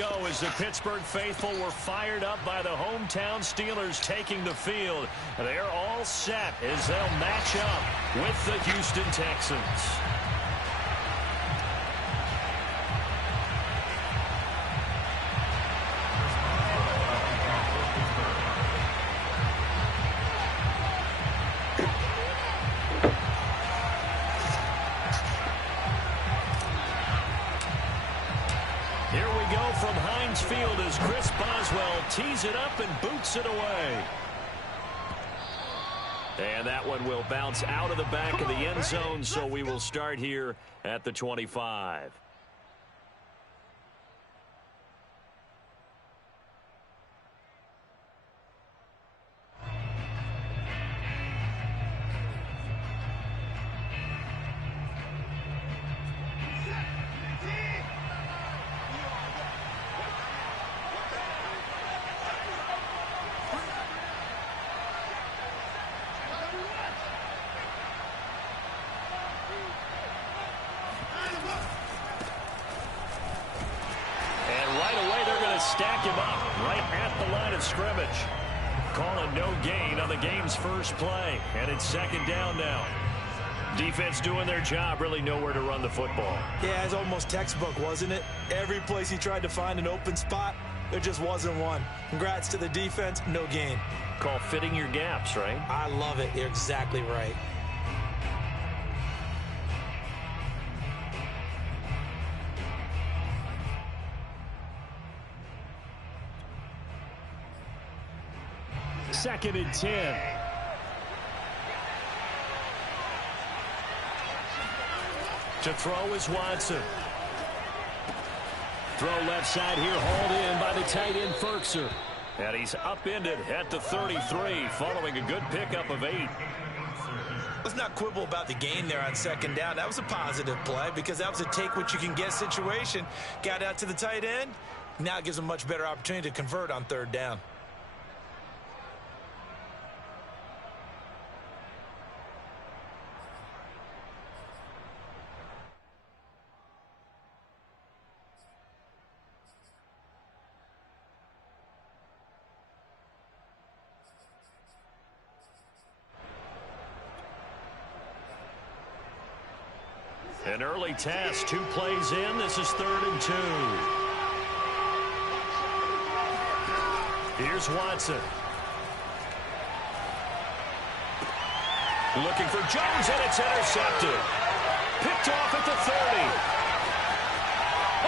go as the Pittsburgh faithful were fired up by the hometown Steelers taking the field. They're all set as they'll match up with the Houston Texans. Field as Chris Boswell tees it up and boots it away. And that one will bounce out of the back of the end zone, so we will start here at the 25. Stack him up right at the line of scrimmage. Calling no gain on the game's first play. And it's second down now. Defense doing their job, really nowhere to run the football. Yeah, it's almost textbook, wasn't it? Every place he tried to find an open spot, there just wasn't one. Congrats to the defense, no gain. Call fitting your gaps, right? I love it. You're exactly right. Second and 10. To throw is Watson. Throw left side here, hauled in by the tight end Ferkser. And he's upended at the 33 following a good pickup of 8. Let's not quibble about the gain there on second down. That was a positive play because that was a take-what-you-can-get situation. Got out to the tight end. Now it gives him a much better opportunity to convert on third down. An early test, 2 plays in. This is 3rd and 2. Here's Watson. Looking for Jones, and it's intercepted. Picked off at the 30.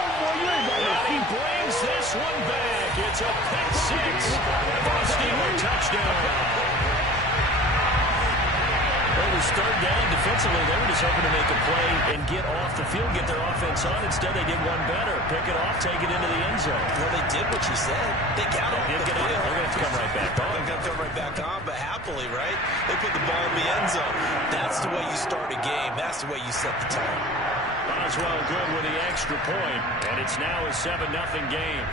And he brings this one back. It's a pick 6 for a Steeler touchdown. It was 3rd down defensively. They were just hoping to make a play and get off the field, get their offense on. Instead, they did one better. Pick it off, take it into the end zone. Well, they did what you said. They got off the field. They're going to have to come right back on. They're going to come right back on, but happily, right? They put the ball in the end zone. That's the way you start a game. That's the way you set the tone. Boswell good with the extra point, and it's now a 7-0 game.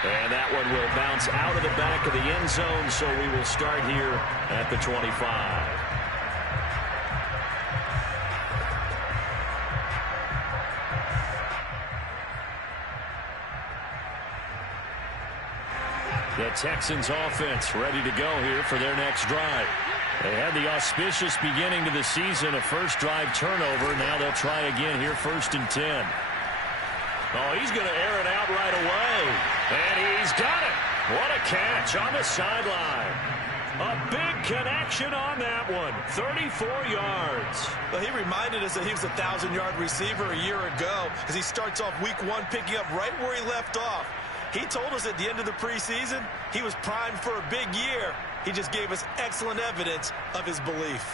And that one will bounce out of the back of the end zone, so we will start here at the 25. The Texans offense ready to go here for their next drive. They had the auspicious beginning to the season, a first drive turnover. Now they'll try again here, 1st and 10. Oh, he's going to air it out right away. And he's got it. What a catch on the sideline. A big connection on that one. 34 yards. Well, he reminded us that he was a 1,000-yard receiver a year ago as he starts off week 1 picking up right where he left off. He told us at the end of the preseason he was primed for a big year. He just gave us excellent evidence of his belief.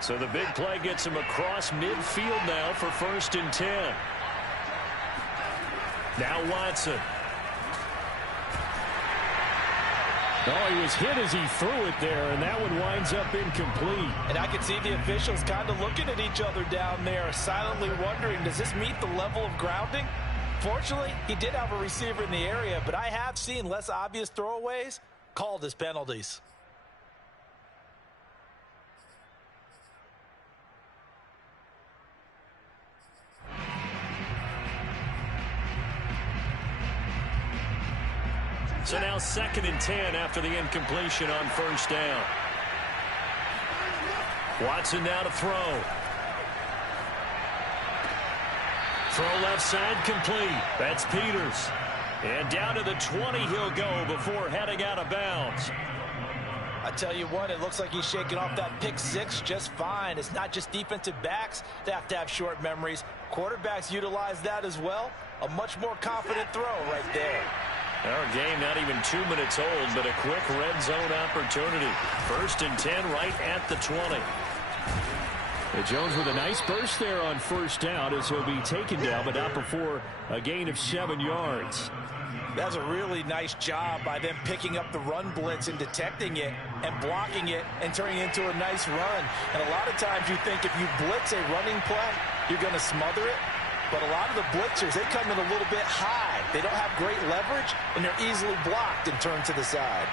So the big play gets him across midfield now for 1st and 10. Now Watson. Oh, he was hit as he threw it there, and that one winds up incomplete. And I can see the officials kind of looking at each other down there, silently wondering, does this meet the level of grounding? Fortunately, he did have a receiver in the area, but I have seen less obvious throwaways called as penalties. So now 2nd and 10 after the incompletion on first down. Watson now to throw. Throw left side complete. That's Peters. And down to the 20 he'll go before heading out of bounds. I tell you what, it looks like he's shaking off that pick six just fine. It's not just defensive backs that have to have short memories. Quarterbacks utilize that as well. A much more confident throw right there. Our game not even 2 minutes old, but a quick red zone opportunity. 1st and 10 right at the 20. And Jones with a nice burst there on first down as he'll be taken down, but not before a gain of 7 yards. That's a really nice job by them picking up the run blitz and detecting it and blocking it and turning it into a nice run. And a lot of times you think if you blitz a running play, you're going to smother it. But a lot of the blitzers, they come in a little bit high. They don't have great leverage, and they're easily blocked and turned to the side.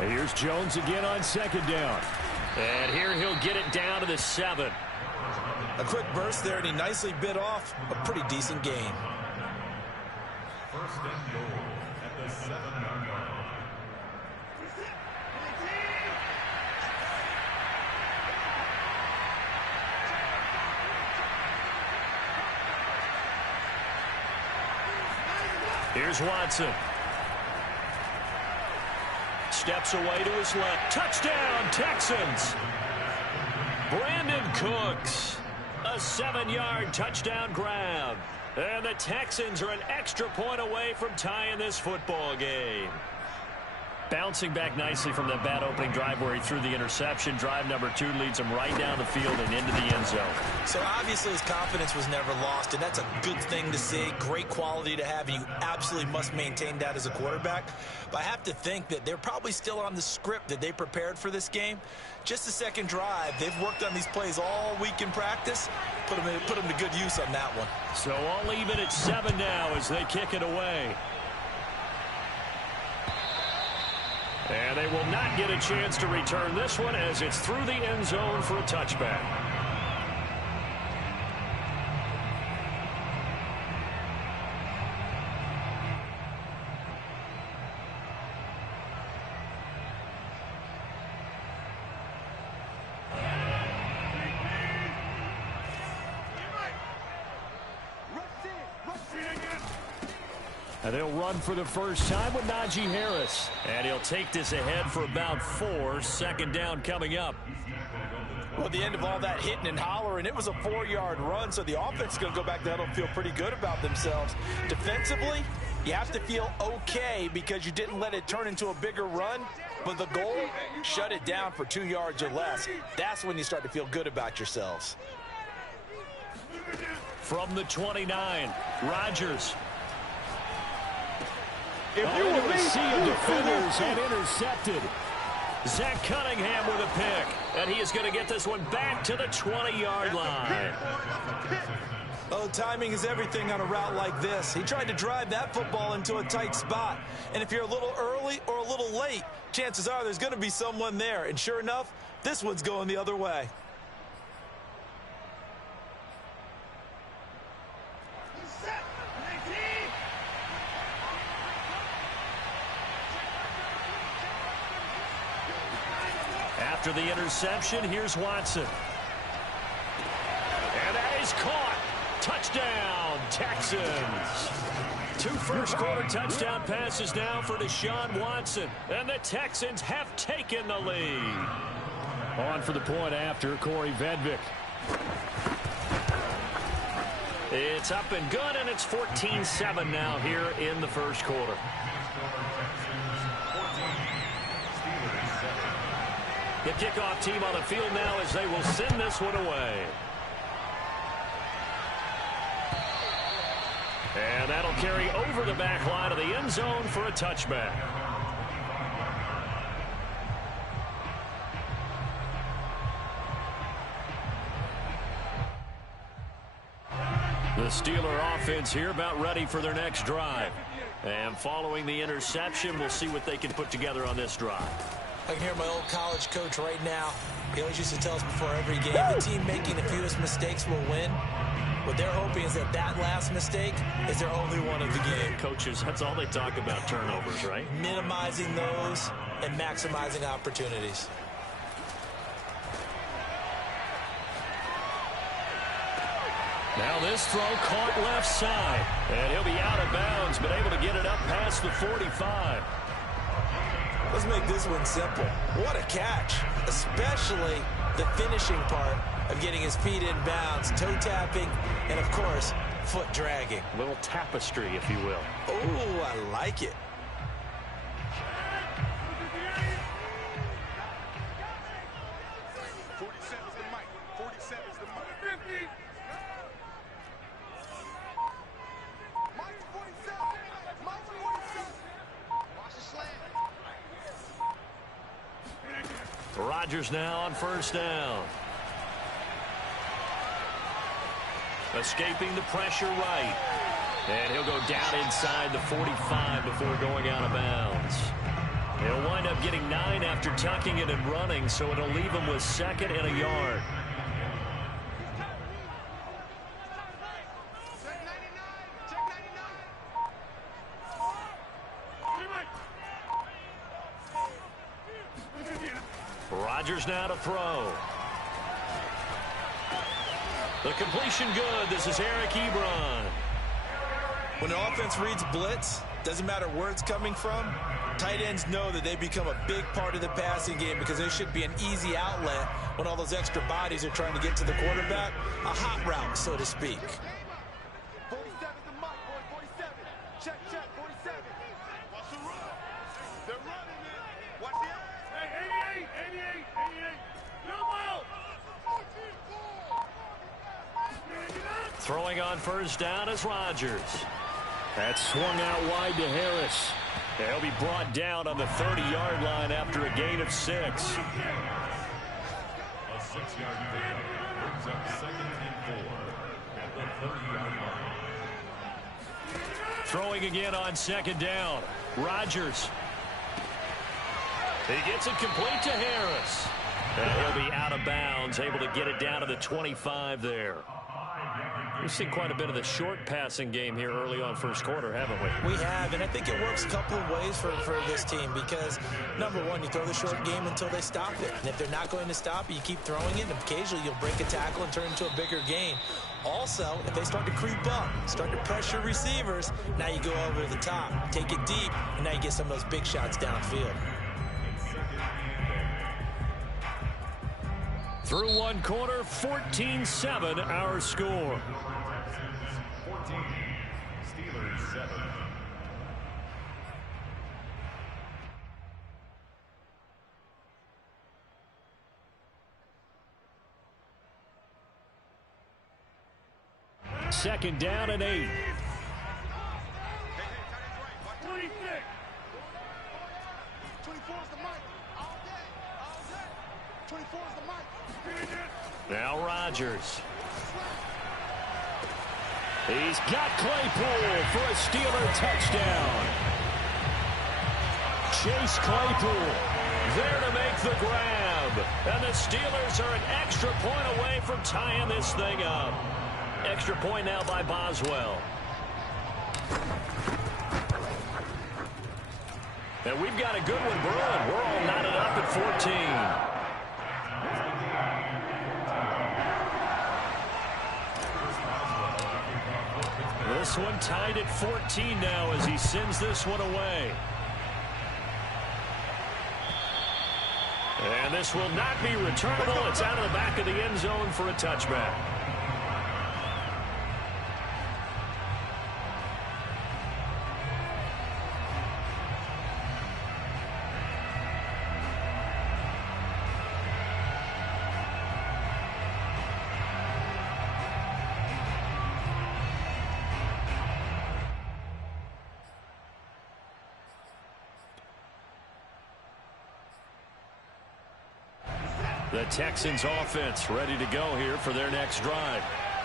And here's Jones again on 2nd down. And here he'll get it down to the 7. A quick burst there, and he nicely bit off a pretty decent gain. 1st and goal at the 7-yard line. Here's Watson. Steps away to his left. Touchdown, Texans. Brandon Cooks. A 7-yard touchdown grab. And the Texans are an extra point away from tying this football game. Bouncing back nicely from that bad opening drive where he threw the interception. Drive number 2 leads him right down the field and into the end zone. So obviously his confidence was never lost, and that's a good thing to see. Great quality to have, and you absolutely must maintain that as a quarterback. But I have to think that they're probably still on the script that they prepared for this game. Just the second drive. They've worked on these plays all week in practice. Put them to good use on that one. So I'll leave it at 7 now as they kick it away. And they will not get a chance to return this one as it's through the end zone for a touchback. And they'll run for the first time with Najee Harris. And he'll take this ahead for about 4. 2nd down coming up. Well, at the end of all that hitting and hollering, it was a 4-yard run, so the offense is going to go back there and feel pretty good about themselves. Defensively, you have to feel okay because you didn't let it turn into a bigger run, but the goal, shut it down for 2 yards or less. That's when you start to feel good about yourselves. From the 29, Rodgers. A sea of defenders and intercepted. Zach Cunningham with a pick. And he is going to get this one back to the 20-yard line. Oh, timing is everything on a route like this. He tried to drive that football into a tight spot. And if you're a little early or a little late, chances are there's going to be someone there. And sure enough, this one's going the other way. After the interception, here's Watson. And that is caught. Touchdown, Texans. 2 first-quarter touchdown passes now for Deshaun Watson. And the Texans have taken the lead. On for the point after, Corey Vedvik. It's up and good, and it's 14-7 now here in the first quarter. The kickoff team on the field now as they will send this one away. And that'll carry over the back line of the end zone for a touchback. The Steeler offense here about ready for their next drive. And following the interception, we'll see what they can put together on this drive. I can hear my old college coach right now. He always used to tell us before every game, the team making the fewest mistakes will win. What they're hoping is that that last mistake is their only one of the game. Coaches, that's all they talk about, turnovers, right? Minimizing those and maximizing opportunities. Now this throw caught left side. And he'll be out of bounds, but able to get it up past the 45. Let's make this one simple. What a catch, especially the finishing part of getting his feet in bounds, toe tapping, and of course, foot dragging. A little tapestry, if you will. Oh, I like it. Rodgers now on first down. Escaping the pressure right. And he'll go down inside the 45 before going out of bounds. He'll wind up getting 9 after tucking it and running, so it'll leave him with 2nd and a yard. Rodgers now to throw. The completion good. This is Eric Ebron. When an offense reads blitz, doesn't matter where it's coming from, tight ends know that they become a big part of the passing game because there should be an easy outlet when all those extra bodies are trying to get to the quarterback. A hot route, so to speak. 47's the mic, boy. 47. Check, 47. Watch the run. They're running it. Watch the Hey, 88. No ball. Throwing on first down is Rodgers. That swung out wide to Harris. He'll be brought down on the 30-yard line after a gain of 6. A 6-yard pickup brings up 2nd and 4 at the 30-yard line. Throwing again on 2nd down. Rodgers. He gets it complete to Harris. And he'll be out of bounds, able to get it down to the 25 there. We've seen quite a bit of the short passing game here early on first quarter, haven't we? We have, and I think it works a couple of ways for this team because, number one, you throw the short game until they stop it. And if they're not going to stop it, you keep throwing it, and occasionally you'll break a tackle and turn it into a bigger gain. Also, if they start to creep up, start to pressure receivers, now you go over the top, take it deep, and now you get some of those big shots downfield. Through one quarter, 14-7 our score. 14, Steelers 7. Second down and 8. 24's the mic. All day. 24's the mic. Now Rodgers. He's got Claypool for a Steeler touchdown. Chase Claypool there to make the grab. And the Steelers are an extra point away from tying this thing up. Extra point now by Boswell. And we've got a good one brewing. We're all knotted up at 14. This one tied at 14 now as he sends this one away. And this will not be returnable. It's out of the back of the end zone for a touchback. The Texans offense ready to go here for their next drive.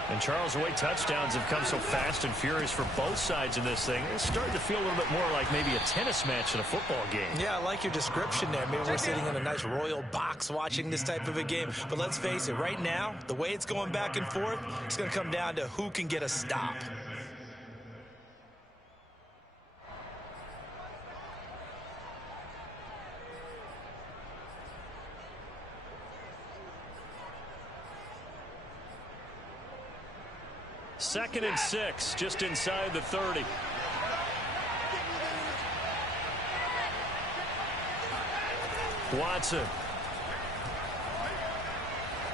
And, Charles, the way touchdowns have come so fast and furious for both sides in this thing, it's starting to feel a little bit more like maybe a tennis match in a football game. Yeah, I like your description there. Maybe we're sitting in a nice royal box watching this type of a game. But let's face it, right now, the way it's going back and forth, it's going to come down to who can get a stop. Second and 6, just inside the 30. Watson.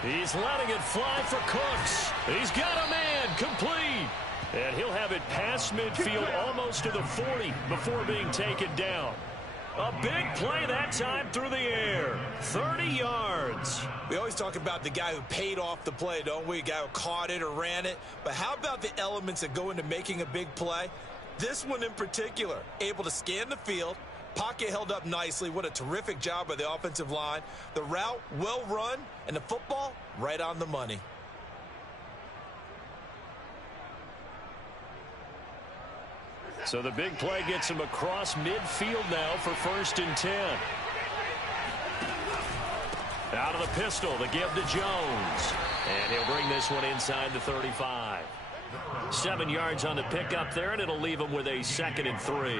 He's letting it fly for Cooks. He's got a man, complete. And he'll have it past midfield almost to the 40 before being taken down. A big play that time through the air. 30 yards. We always talk about the guy who paid off the play, don't we? A guy who caught it or ran it. But how about the elements that go into making a big play? This one in particular, able to scan the field. Pocket held up nicely. What a terrific job by the offensive line. The route well run, and the football right on the money. So the big play gets him across midfield now for 1st and 10. Out of the pistol, the give to Jones. And he'll bring this one inside the 35. 7 yards on the pickup there, and it'll leave him with a 2nd and 3.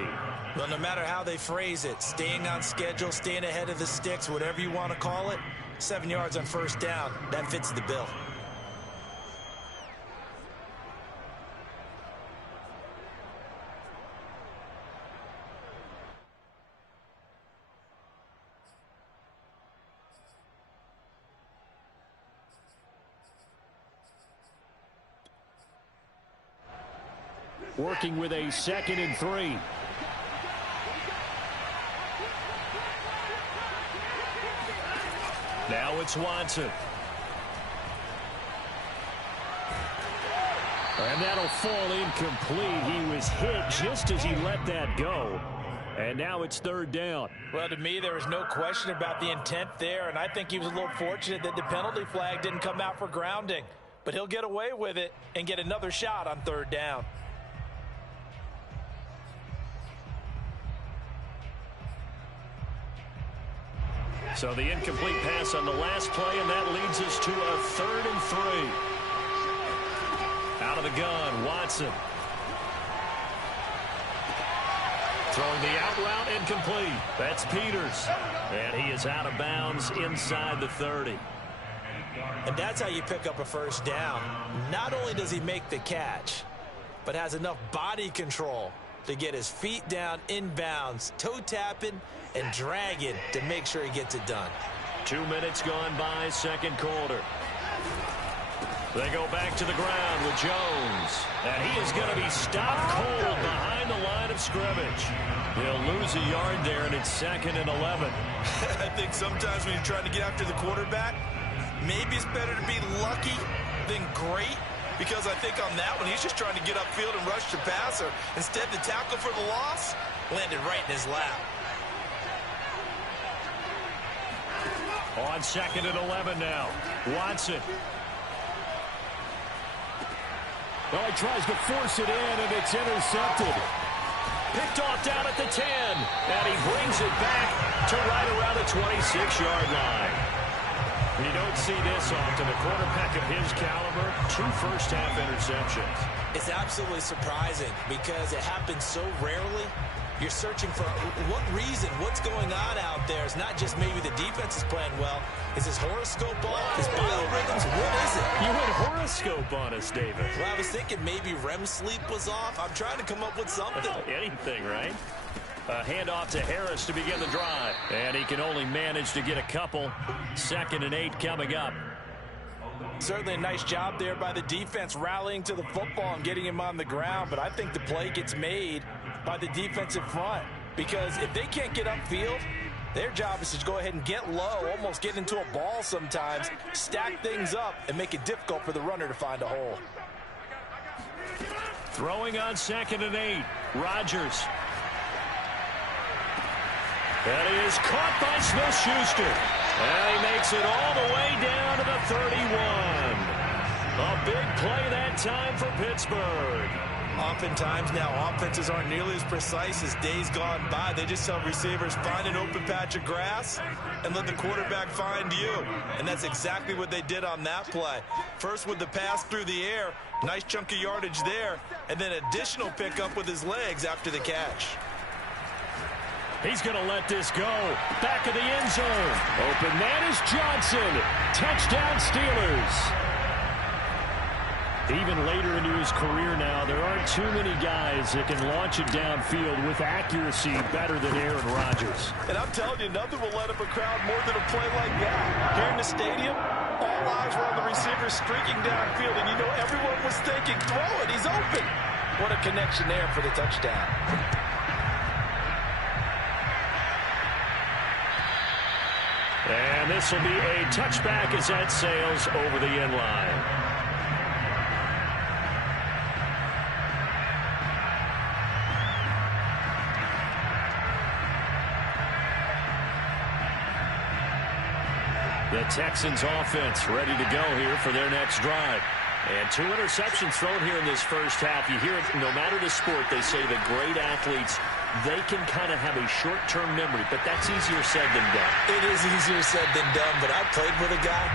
Well, no matter how they phrase it, staying on schedule, staying ahead of the sticks, whatever you want to call it, 7 yards on 1st down, that fits the bill. Working with a 2nd and 3. Now it's Watson. And that'll fall incomplete. He was hit just as he let that go. And now it's 3rd down. Well, to me, there was no question about the intent there, and I think he was a little fortunate that the penalty flag didn't come out for grounding. But he'll get away with it and get another shot on 3rd down. So the incomplete pass on the last play, and that leads us to a 3rd and 3. Out of the gun, Watson. Throwing the out route, incomplete. That's Peters. And he is out of bounds inside the 30. And that's how you pick up a 1st down. Not only does he make the catch, but has enough body control to get his feet down inbounds, toe tapping and dragging to make sure he gets it done. 2 minutes gone by, 2nd quarter. They go back to the ground with Jones. And he is going to be stopped cold behind the line of scrimmage. He'll lose a yard there, and it's 2nd and 11. I think sometimes when you're trying to get after the quarterback, maybe it's better to be lucky than great. Because I think on that one, he's just trying to get upfield and rush the passer. Instead, the tackle for the loss landed right in his lap. On 2nd and 11 now. Watson. Oh, he tries to force it in, and it's intercepted. Picked off down at the 10. And he brings it back to right around the 26-yard line. You don't see this often. A quarterback of his caliber, 2 first-half interceptions. It's absolutely surprising because it happens so rarely. You're searching for what reason, what's going on out there. It's not just maybe the defense is playing well. Is his horoscope off? His biorhythms? What is it? You went horoscope on us, David. Well, I was thinking maybe REM sleep was off. I'm trying to come up with something. Anything, right? A handoff to Harris to begin the drive. And he can only manage to get a couple. 2nd and 8 coming up. Certainly a nice job there by the defense rallying to the football and getting him on the ground. But I think the play gets made by the defensive front. Because if they can't get upfield, their job is to go ahead and get low, almost get into a ball sometimes, stack things up, and make it difficult for the runner to find a hole. Throwing on 2nd and 8. Rodgers. That is caught by Smith-Schuster. And he makes it all the way down to the 31. A big play that time for Pittsburgh. Oftentimes now, offenses aren't nearly as precise as days gone by. They just tell receivers, find an open patch of grass and let the quarterback find you. And that's exactly what they did on that play. First with the pass through the air, nice chunk of yardage there, and then additional pickup with his legs after the catch. He's going to let this go. Back of the end zone. Open man is Johnson. Touchdown Steelers. Even later into his career now, there aren't too many guys that can launch it downfield with accuracy better than Aaron Rodgers. And I'm telling you, nothing will let up a crowd more than a play like that. Here in the stadium, all eyes were on the receiver streaking downfield, and you know everyone was thinking, throw it, he's open. What a connection there for the touchdown. And this will be a touchback as that sails over the end line. The Texans offense ready to go here for their next drive. And 2 interceptions thrown here in this first half. You hear it, no matter the sport, they say the great athletes, they can kind of have a short-term memory, but that's easier said than done. It is easier said than done, but I played with a guy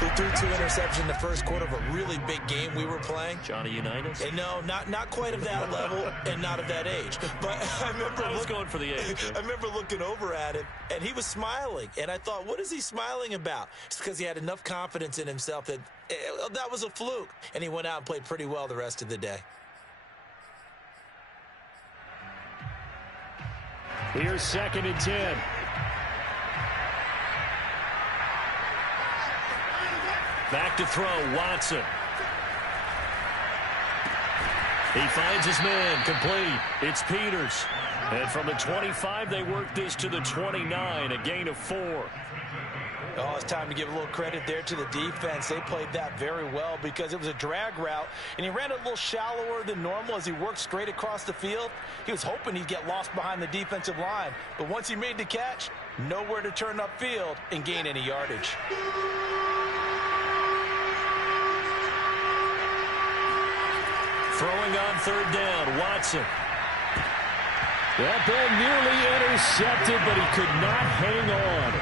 who threw 2 interceptions in the first quarter of a really big game we were playing. Johnny Unitas? And no, not quite of that level and not of that age. But I remember going for the age. I remember looking over at him, and he was smiling. And I thought, what is he smiling about? It's because he had enough confidence in himself that that was a fluke. And he went out and played pretty well the rest of the day. Here's 2nd and 10. Back to throw, Watson. He finds his man, complete. It's Peters. And from the 25, they work this to the 29, a gain of 4. Oh, it's time to give a little credit there to the defense. They played that very well because it was a drag route, and he ran a little shallower than normal as he worked straight across the field. He was hoping he'd get lost behind the defensive line, but once he made the catch, nowhere to turn upfield and gain any yardage. Throwing on 3rd down, Watson. That ball nearly intercepted, but he could not hang on.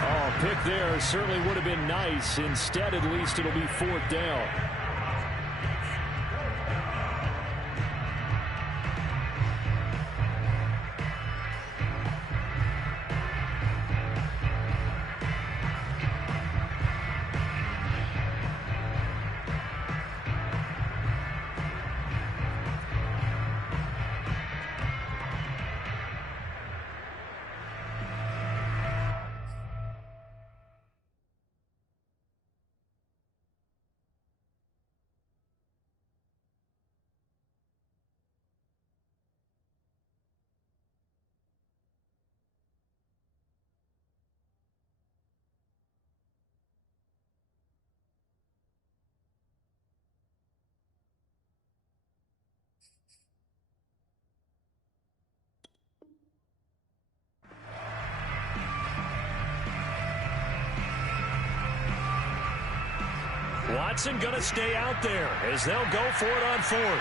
Oh, pick there certainly would have been nice. Instead, at least it'll be 4th down. Watson going to stay out there as they'll go for it on 4th.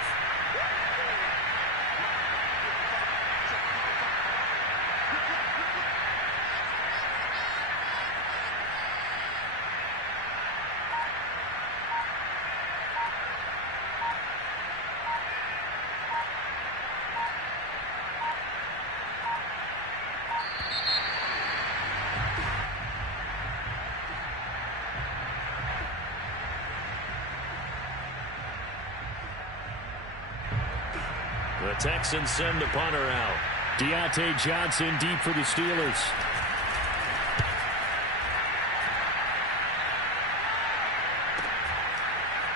The Texans send the punter out. Deontay Johnson deep for the Steelers.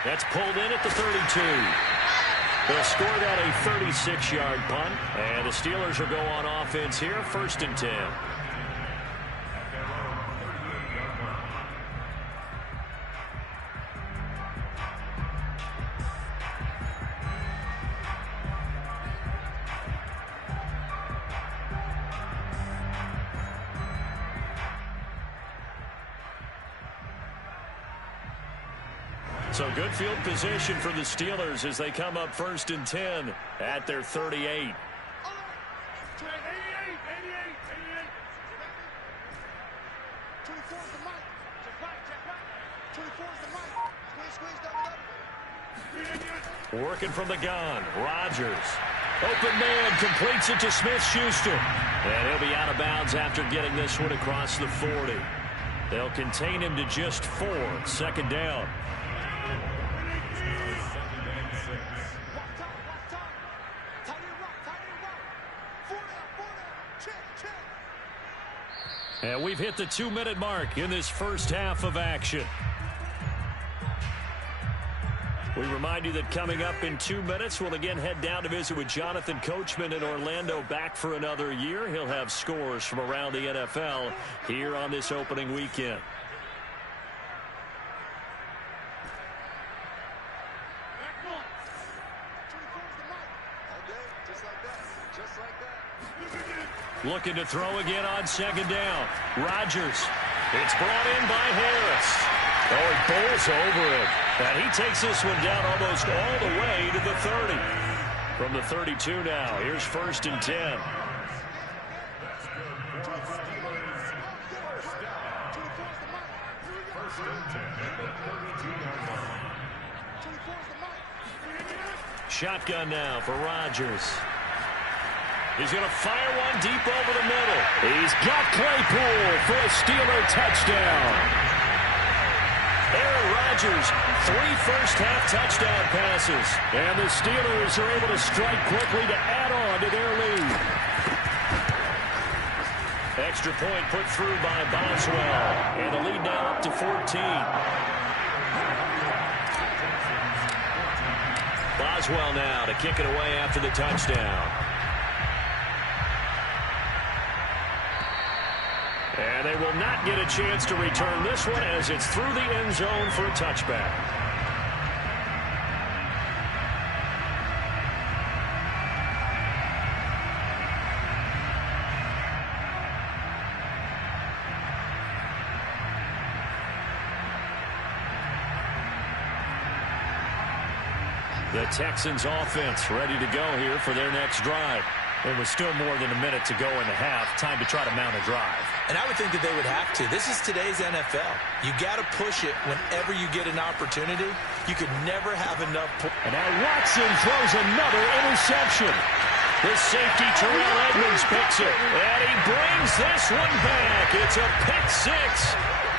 That's pulled in at the 32. They'll score that a 36-yard punt. And the Steelers will go on offense here, 1st and 10. So good field position for the Steelers as they come up 1st and 10 at their 38. Working from the gun, Rodgers. Open man, completes it to Smith-Schuster. And he'll be out of bounds after getting this one across the 40. They'll contain him to just 4. 2nd down. And we've hit the 2-minute mark in this first half of action. We remind you that coming up in 2 minutes, we'll again head down to visit with Jonathan Coachman in Orlando, back for another year. He'll have scores from around the NFL here on this opening weekend. Looking to throw again on 2nd down. Rodgers. It's brought in by Harris. Oh, he bowls over it. And he takes this one down almost all the way to the 30. From the 32 now, here's 1st and 10. Shotgun now for Rodgers. He's going to fire one deep over the middle. He's got Claypool for a Steeler touchdown. Aaron Rodgers, 3 first-half touchdown passes. And the Steelers are able to strike quickly to add on to their lead. Extra point put through by Boswell. And the lead now up to 14. Boswell now to kick it away after the touchdown. And they will not get a chance to return this one as it's through the end zone for a touchback. The Texans offense ready to go here for their next drive. It was still more than a minute to go in the half. Time to try to mount a drive. And I would think that they would have to. This is today's NFL. You got to push it whenever you get an opportunity. You could never have enough. And now Watson throws another interception. The safety Terrell Edmonds picks it. And he brings this one back. It's a pick 6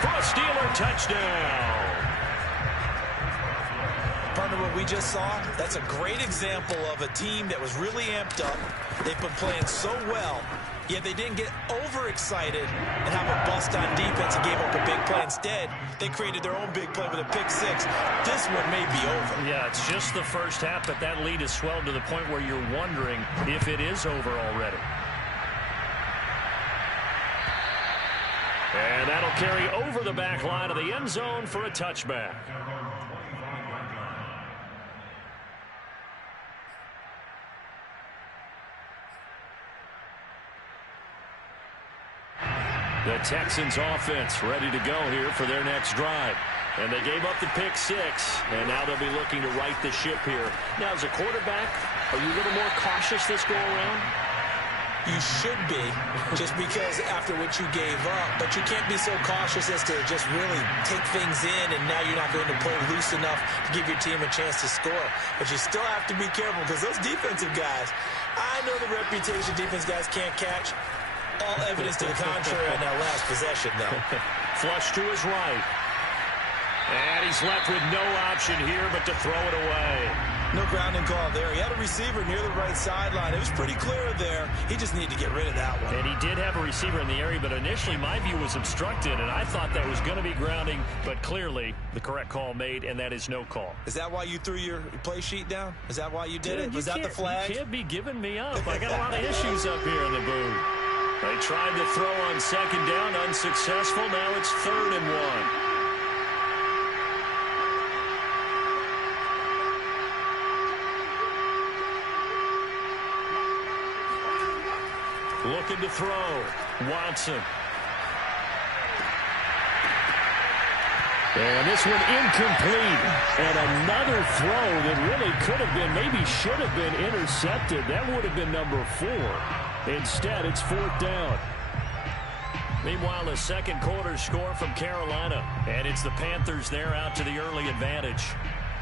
for a Steeler touchdown. Partner, what we just saw, that's a great example of a team that was really amped up. They've been playing so well, yet they didn't get overexcited and have a bust on defense and gave up a big play. Instead, they created their own big play with a pick 6. This one may be over. Yeah, it's just the first half, but that lead has swelled to the point where you're wondering if it is over already. And that'll carry over the back line of the end zone for a touchback. The Texans offense ready to go here for their next drive. And they gave up the pick 6, and now they'll be looking to right the ship here. Now, as a quarterback, are you a little more cautious this go around? You should be, just because after what you gave up. But you can't be so cautious as to just really take things in, and now you're not going to play loose enough to give your team a chance to score. But you still have to be careful, because those defensive guys, I know the reputation defense guys can't catch. All evidence to the contrary on that last possession, though. Flush to his right. And he's left with no option here but to throw it away. No grounding call there. He had a receiver near the right sideline. It was pretty clear there. He just needed to get rid of that one. And he did have a receiver in the area, but initially my view was obstructed, and I thought that was going to be grounding, but clearly the correct call made, and that is no call. Is that why you threw your play sheet down? Is that why you did it? Was that the flag? You can't be giving me up. I got a lot of issues up here in the booth. They tried to throw on 2nd down, unsuccessful. Now it's 3rd and 1. Looking to throw. Watson. And this one incomplete. And another throw that really could have been, maybe should have been intercepted. That would have been number 4. Instead, it's 4th down. Meanwhile, the second quarter score from Carolina. And it's the Panthers there out to the early advantage.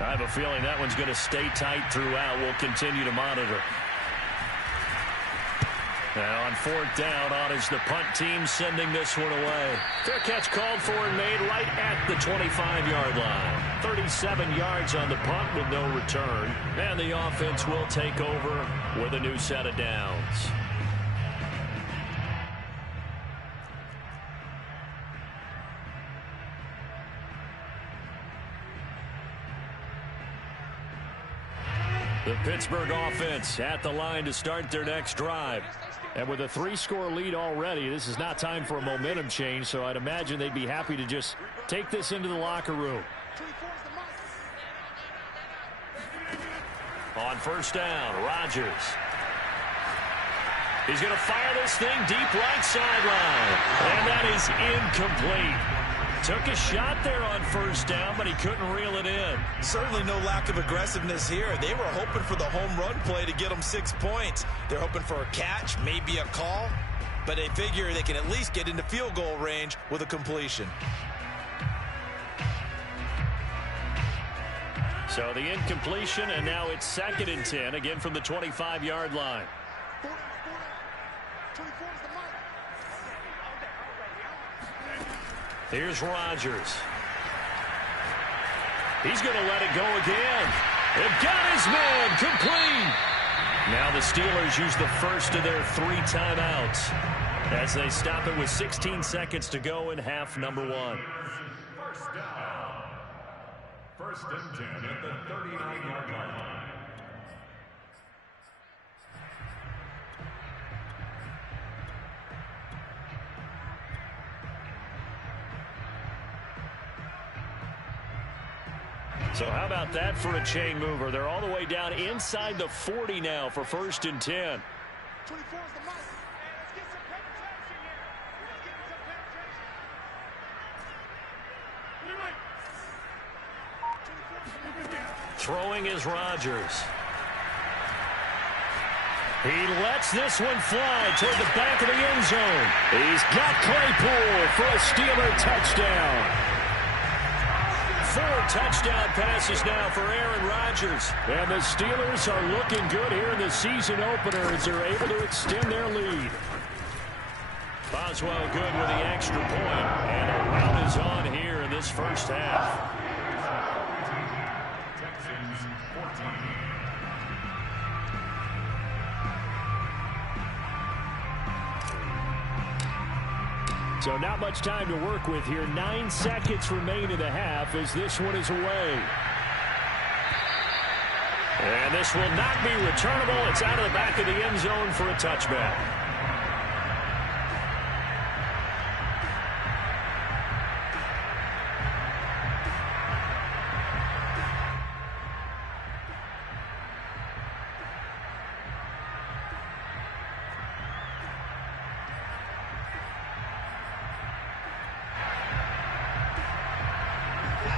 I have a feeling that one's going to stay tight throughout. We'll continue to monitor. Now on 4th down, on is the punt team sending this one away. Fair catch called for and made right at the 25-yard line. 37 yards on the punt with no return. And the offense will take over with a new set of downs. The Pittsburgh offense at the line to start their next drive. And with a 3-score lead already, this is not time for a momentum change, so I'd imagine they'd be happy to just take this into the locker room. On 1st down, Rodgers. He's going to fire this thing deep right sideline. And that is incomplete. Took a shot there on 1st down, but he couldn't reel it in. Certainly no lack of aggressiveness here. They were hoping for the home run play to get them 6 points. They're hoping for a catch, maybe a call, but they figure they can at least get into field goal range with a completion. So the incompletion, and now it's 2nd and 10, again from the 25-yard line. Here's Rodgers. He's going to let it go again. They've got his man complete. Now the Steelers use the first of their 3 timeouts as they stop it with 16 seconds to go in half number 1. 1st down. 1st and 10 at the 39-yard line. So how about that for a chain mover? They're all the way down inside the 40 now for 1st and 10. 24 is the mic. Let's get some penetration here. Let's get some penetration. Throwing is Rodgers. He lets this one fly toward the back of the end zone. He's got Claypool for a Steeler touchdown. 4 touchdown passes now for Aaron Rodgers. And the Steelers are looking good here in the season opener as they're able to extend their lead. Boswell good with the extra point, and a rout is on here in this first half. Texans 14. So not much time to work with here. 9 seconds remain in the half as this one is away. And this will not be returnable. It's out of the back of the end zone for a touchback.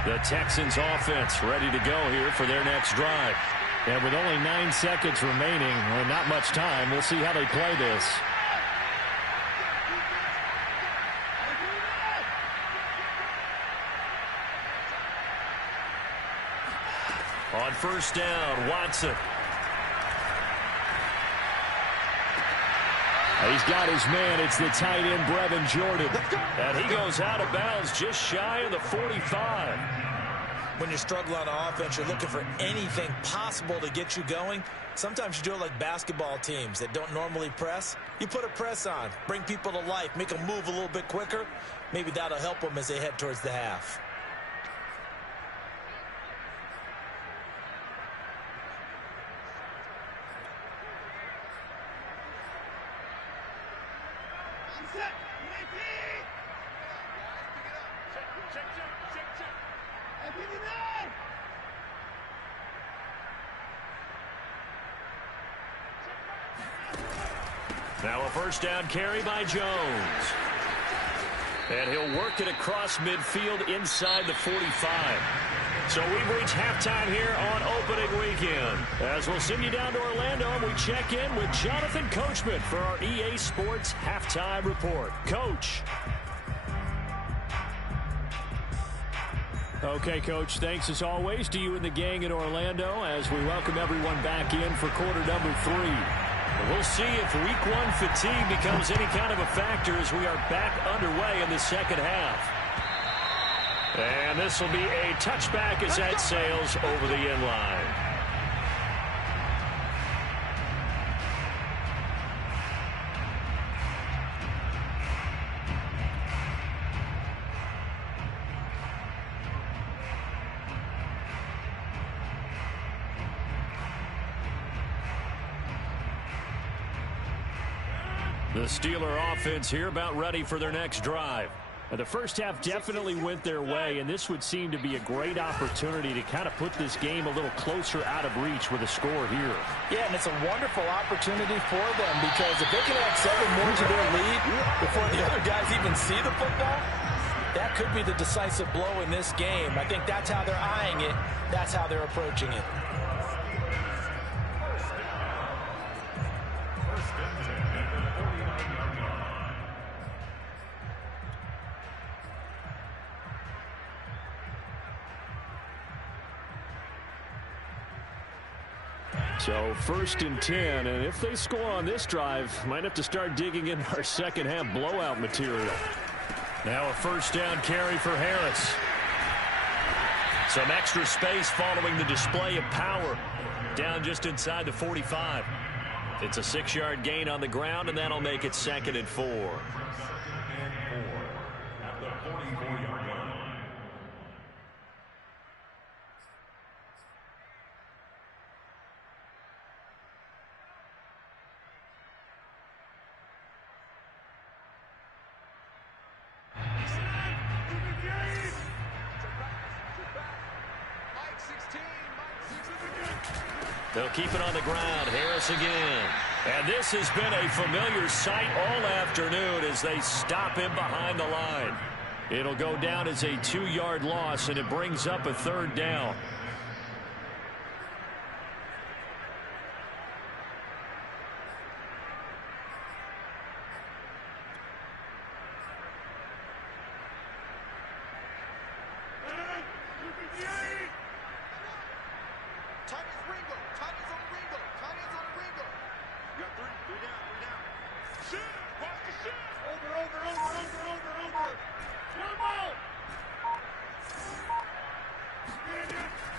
The Texans offense ready to go here for their next drive. And with only 9 seconds remaining and not much time, we'll see how they play this. On 1st down, Watson. He's got his man. It's the tight end, Brevin Jordan. And he goes out of bounds just shy of the 45. When you struggle on offense, you're looking for anything possible to get you going. Sometimes you do it like basketball teams that don't normally press. You put a press on, bring people to life, make them move a little bit quicker. Maybe that'll help them as they head towards the half. Now a 1st down carry by Jones. And he'll work it across midfield inside the 45. So we've reached halftime here on opening weekend. As we'll send you down to Orlando, and we check in with Jonathan Coachman for our EA Sports Halftime Report. Coach. Okay, Coach, thanks as always to you and the gang in Orlando as we welcome everyone back in for quarter number 3. We'll see if week 1 fatigue becomes any kind of a factor as we are back underway in the second half. And this will be a touchback as that sails over the end line. The Steeler offense here about ready for their next drive. The first half definitely went their way, and this would seem to be a great opportunity to kind of put this game a little closer out of reach with a score here. Yeah, and it's a wonderful opportunity for them because if they can add 7 more to their lead before the other guys even see the football, that could be the decisive blow in this game. I think that's how they're eyeing it. That's how they're approaching it. So 1st and 10, and if they score on this drive, might have to start digging in our second half blowout material. Now a first down carry for Harris. Some extra space following the display of power. Down just inside the 45. It's a 6-yard gain on the ground, and that'll make it 2nd and 4. At the 44-yard line. They'll keep it on the ground. Harris again. And this has been a familiar sight all afternoon as they stop him behind the line. It'll go down as a 2-yard loss, and it brings up a 3rd down.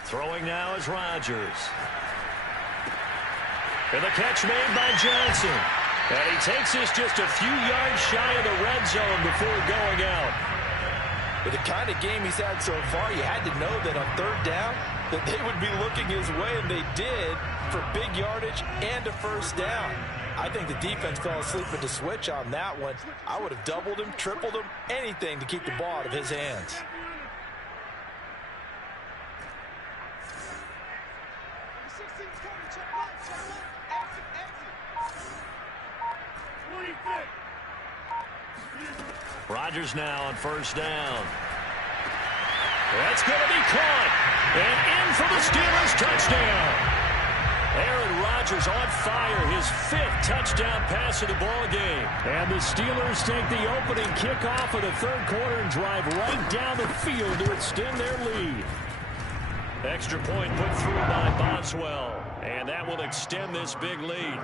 Throwing now is Rodgers. And the catch made by Johnson. And he takes this just a few yards shy of the red zone before going out. With the kind of game he's had so far, you had to know that on 3rd down that they would be looking his way, and they did for big yardage and a first down. I think the defense fell asleep at the switch on that one. I would have doubled him, tripled him, anything to keep the ball out of his hands. Rodgers now on first down. That's going to be caught. And in for the Steelers touchdown. Aaron Rodgers on fire, his 5th touchdown pass of the ball game. And the Steelers take the opening kickoff of the 3rd quarter and drive right down the field to extend their lead. Extra point put through by Boswell. And that will extend this big lead.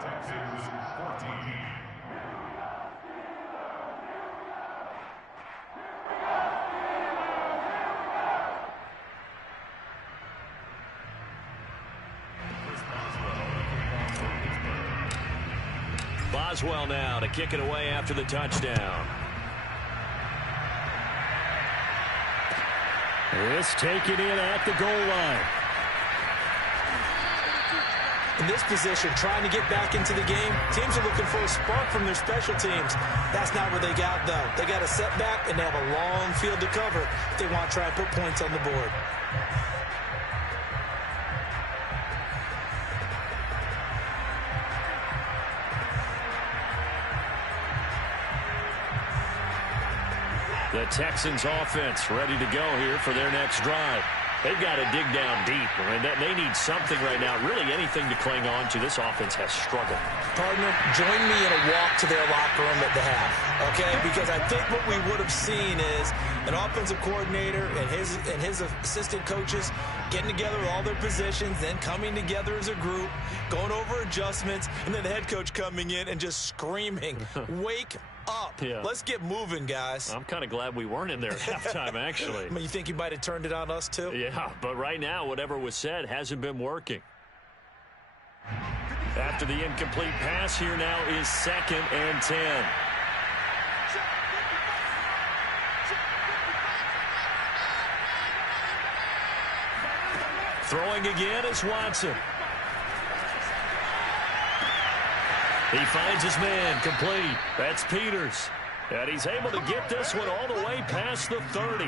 Texans 14. Boswell now to kick it away after the touchdown. This taken in at the goal line. In this position, trying to get back into the game, teams are looking for a spark from their special teams. That's not what they got, though. They got a setback, and they have a long field to cover if they want to try and put points on the board. The Texans offense ready to go here for their next drive. They've got to dig down deep. I mean, they need something right now, really anything to cling on to. This offense has struggled. Partner, join me in a walk to their locker room at the half, okay? Because I think what we would have seen is an offensive coordinator and his assistant coaches getting together with all their positions, then coming together as a group, going over adjustments, and then the head coach coming in and just screaming, wake up. Yeah. Let's get moving, guys. I'm kind of glad we weren't in there at halftime, actually. I mean, you think he might have turned it on us, too? Yeah, but right now, whatever was said hasn't been working. After the incomplete pass, here now is 2nd and 10. Throwing again is Watson. He finds his man, complete. That's Peters. And he's able to get this one all the way past the 30.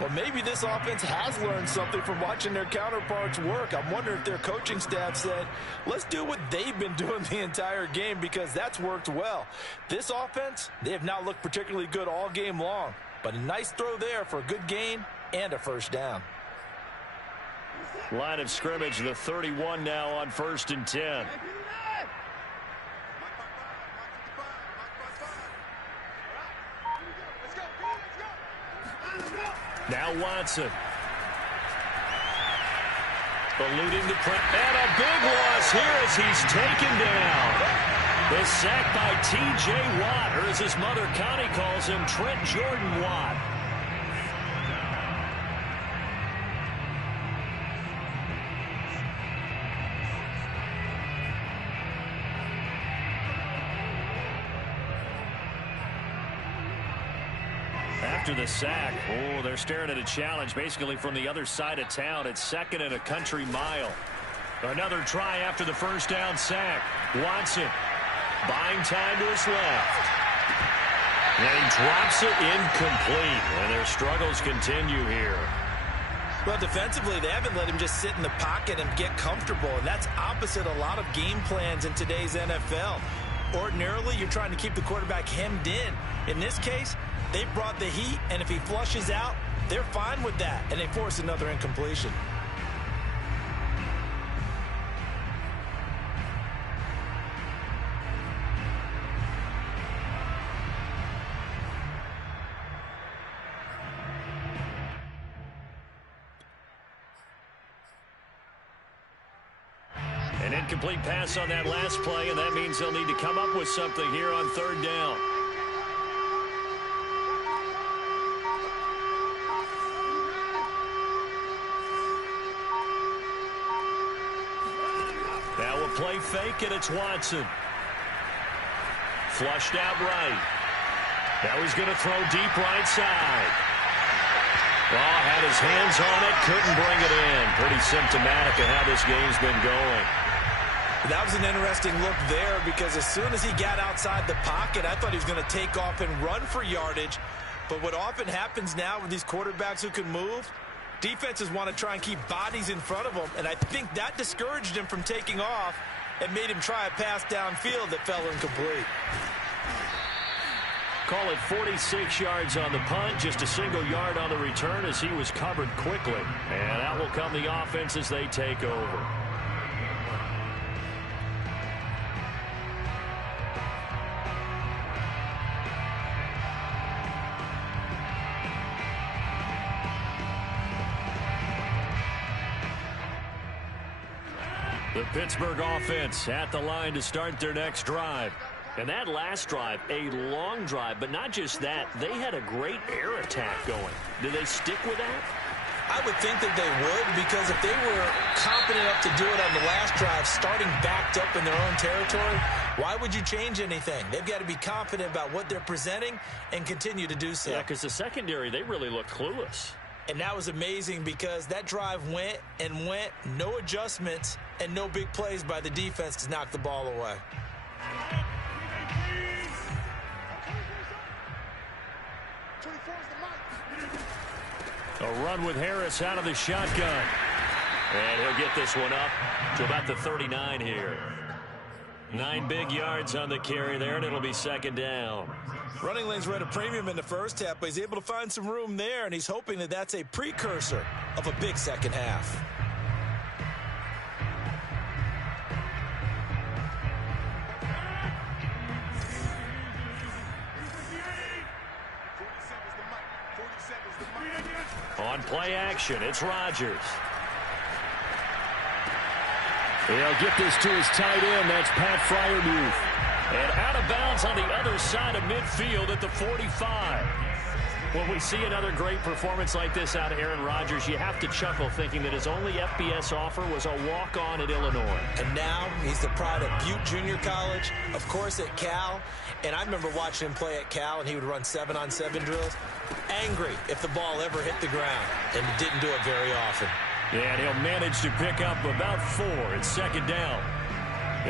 Well, maybe this offense has learned something from watching their counterparts work. I'm wondering if their coaching staff said, let's do what they've been doing the entire game, because that's worked well. This offense, they have not looked particularly good all game long. But a nice throw there for a good gain and a first down. Line of scrimmage, the 31 now on 1st and 10. Now Watson. Eluding the press. And a big loss here as he's taken down. The sack by T.J. Watt, or as his mother Connie calls him, Trent Jordan Watt. After the sack, they're staring at a challenge basically from the other side of town. It's 2nd and a country mile. Another try after the first down sack. Watson buying time to his left. And he drops it incomplete. And their struggles continue here. Well, defensively, they haven't let him just sit in the pocket and get comfortable. And that's opposite a lot of game plans in today's NFL. Ordinarily, you're trying to keep the quarterback hemmed in. In this case, they brought the heat, and if he flushes out, they're fine with that, and they force another incompletion. An incomplete pass on that last play, and that means they'll need to come up with something here on 3rd down. Now a play fake, and it's Watson. Flushed out right. Now he's going to throw deep right side. Well, had his hands on it, couldn't bring it in. Pretty symptomatic of how this game's been going. That was an interesting look there, because as soon as he got outside the pocket, I thought he was going to take off and run for yardage. But what often happens now with these quarterbacks who can move, defenses want to try and keep bodies in front of them, and I think that discouraged him from taking off and made him try a pass downfield that fell incomplete. Call it 46 yards on the punt, just a single yard on the return as he was covered quickly. And out will come the offense as they take over. The Pittsburgh offense at the line to start their next drive. And that last drive, a long drive, but not just that. They had a great air attack going. Do they stick with that? I would think that they would, because if they were confident enough to do it on the last drive, starting backed up in their own territory, why would you change anything? They've got to be confident about what they're presenting and continue to do so. Yeah, because the secondary, they really looked clueless. And that was amazing, because that drive went and went, no adjustments, and no big plays by the defense to knock the ball away. A run with Harris out of the shotgun. And he'll get this one up to about the 39 here. 9 big yards on the carry there, and it'll be second down. Running lanes were at a premium in the first half, but he's able to find some room there, and he's hoping that that's a precursor of a big second half. On play action, it's Rodgers. He'll get this to his tight end. That's Pat Freiermuth. And out of bounds on the other side of midfield at the 45. When we see another great performance like this out of Aaron Rodgers, you have to chuckle thinking that his only FBS offer was a walk-on at Illinois. And now he's the pride of Butte Junior College, of course at Cal. And I remember watching him play at Cal, and he would run 7-on-7 drills. Angry if the ball ever hit the ground, and didn't do it very often. Yeah, and he'll manage to pick up about 4. It's second down.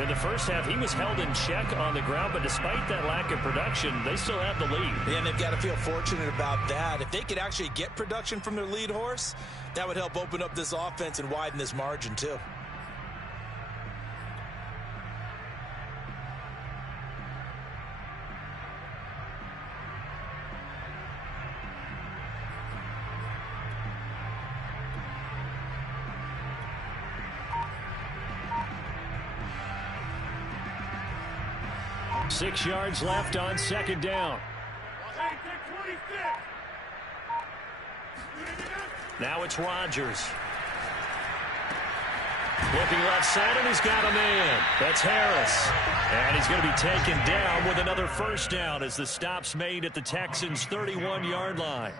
In the first half, he was held in check on the ground, but despite that lack of production, they still have the lead. Yeah, and they've got to feel fortunate about that. If they could actually get production from their lead horse, that would help open up this offense and widen this margin too. Six yards left on second down. Now it's Rodgers. Looking left side, and he's got a man. That's Harris. And he's going to be taken down with another first down as the stop's made at the Texans' 31-yard line.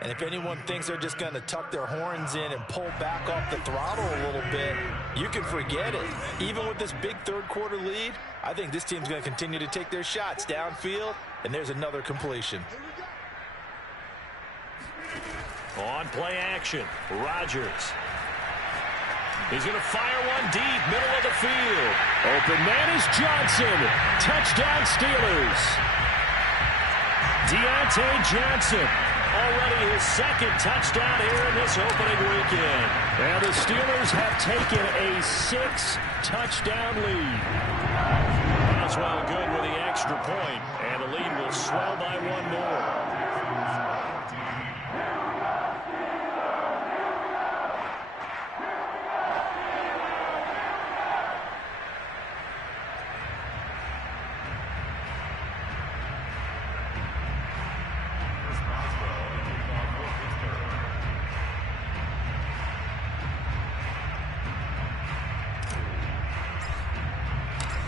And if anyone thinks they're just going to tuck their horns in and pull back off the throttle a little bit, you can forget it. Even with this big third-quarter lead, I think this team's going to continue to take their shots downfield, and there's another completion. On play action, Rodgers. He's going to fire one deep, middle of the field. Open man is Johnson. Touchdown Steelers. Deontay Johnson. Already his second touchdown here in this opening weekend. And the Steelers have taken a 6-touchdown lead. Boswell good with the extra point, and the lead will swell by one more.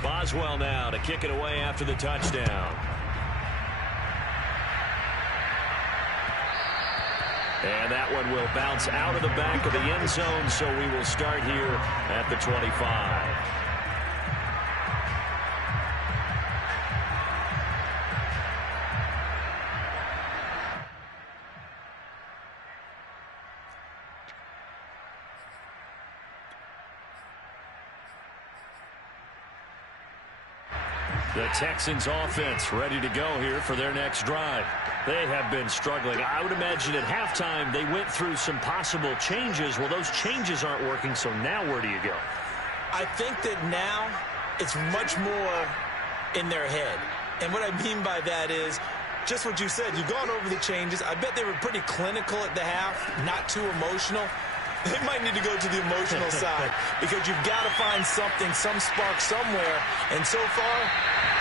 Boswell now to kick it away after the touchdown. And that one will bounce out of the back of the end zone, so we will start here at the 25. The Texans offense ready to go here for their next drive. They have been struggling. I would imagine at halftime they went through some possible changes. Well, those changes aren't working, so now where do you go? I think that now it's much more in their head. And what I mean by that is just what you said. You've gone over the changes. I bet they were pretty clinical at the half, not too emotional. They might need to go to the emotional side because you've got to find something, some spark somewhere. And so far,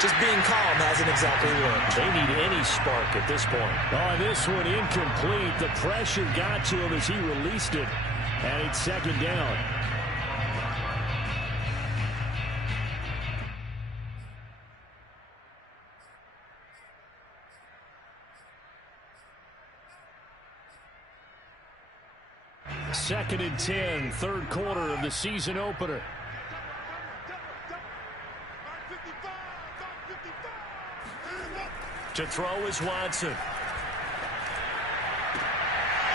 just being calm hasn't exactly worked. They need any spark at this point. Oh, this one incomplete. The pressure got to him as he released it. And it's second down. Second and 10, third quarter of the season opener. To throw is Watson.